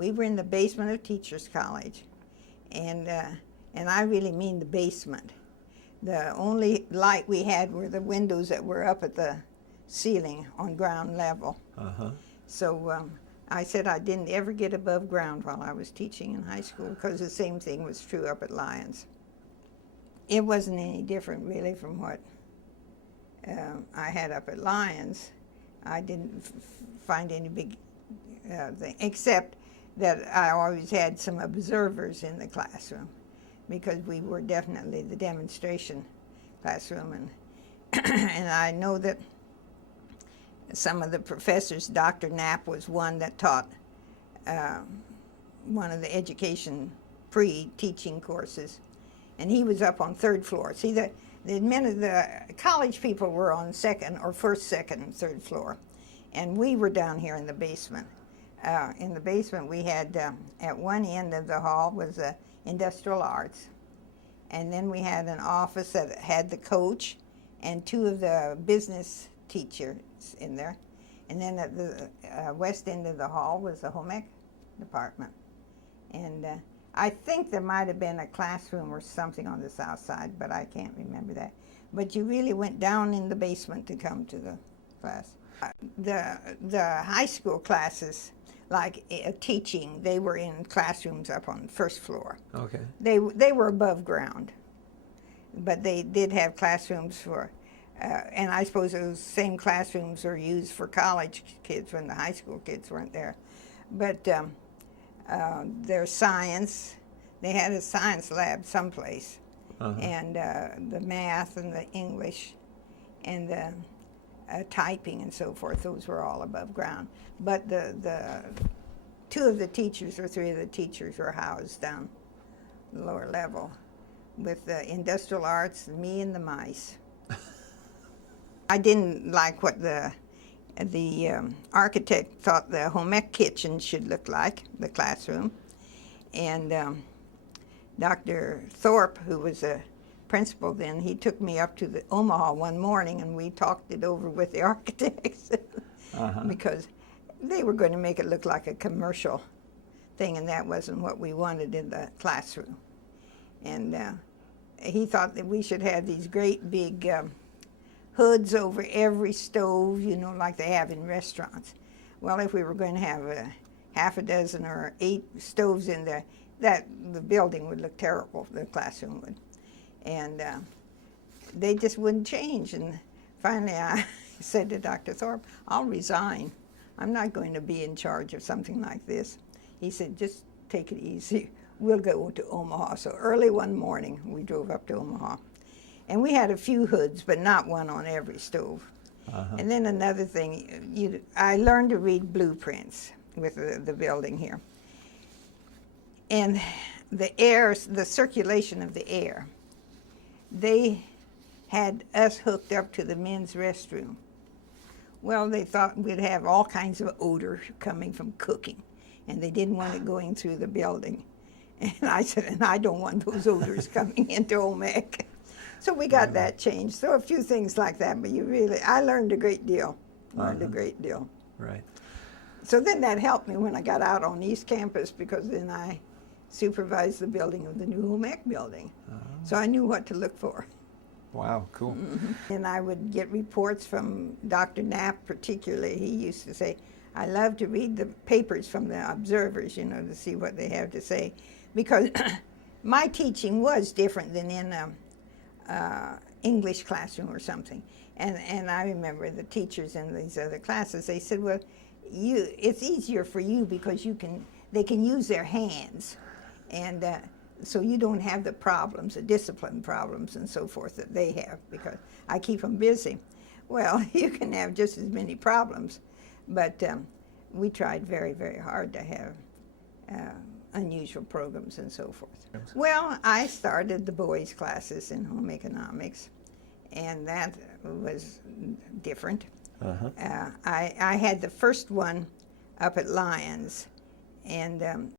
We were in the basement of Teachers College, and I really mean the basement. The only light we had were the windows that were up at the ceiling on ground level. So I said I didn't ever get above ground while I was teaching in high school, because the same thing was true up at Lyons. It wasn't any different really from what I had up at Lyons. I didn't find any big thing, except that I always had some observers in the classroom, because we were definitely the demonstration classroom. And I know that some of the professors, Dr. Knapp was one that taught one of the education pre-teaching courses, and he was up on third floor. See, the college people were on second, and third floor, and we were down here in the basement. In the basement we had, at one end of the hall was industrial arts, and then we had an office that had the coach and two of the business teachers in there, and then at the west end of the hall was the home ec department. And I think there might have been a classroom or something on the south side, but I can't remember that. But you really went down in the basement to come to the class. The high school classes, like teaching, they were in classrooms up on the first floor. Okay. They were above ground, but they did have classrooms for, and I suppose those same classrooms are used for college kids when the high school kids weren't there. But their science, they had a science lab someplace, and the math and the English and the typing and so forth, those were all above ground. But the two of the teachers or three of the teachers were housed down the lower level with the industrial arts, me and the mice. I didn't like what the architect thought the home ec kitchen should look like, the classroom. And Dr. Thorpe, who was a principal then, he took me up to the Omaha one morning and we talked it over with the architects because they were going to make it look like a commercial thing, and that wasn't what we wanted in the classroom. And he thought that we should have these great big hoods over every stove, you know, like they have in restaurants. Well, if we were going to have half a dozen or 8 stoves in there, the building would look terrible, the classroom would. And they just wouldn't change. And finally I said to Dr. Thorpe, I'll resign. I'm not going to be in charge of something like this. He said, just take it easy. We'll go to Omaha. So early one morning, we drove up to Omaha. And we had a few hoods, but not one on every stove. And then another thing, I learned to read blueprints with the building here. And the air, the circulation of the air, they had us hooked up to the men's restroom. Well, they thought we'd have all kinds of odor coming from cooking, and they didn't want it going through the building. And I said, and I don't want those odors coming into home ec. So we got that changed. So a few things like that, but I learned a great deal. Learned a great deal. Right. So then that helped me when I got out on East Campus, because then I supervised the building of the new home ec building. So I knew what to look for. Wow, cool. And I would get reports from Dr. Knapp particularly. He used to say, I love to read the papers from the observers, you know, to see what they have to say. Because my teaching was different than in English classroom or something. And I remember the teachers in these other classes, they said, well, it's easier for you because they can use their hands. And so you don't have the problems, the discipline problems and so forth that they have, because I keep them busy. Well, you can have just as many problems, but we tried very, very hard to have unusual programs and so forth. Well, I started the boys' classes in home economics, and that was different. I had the first one up at Lyons, and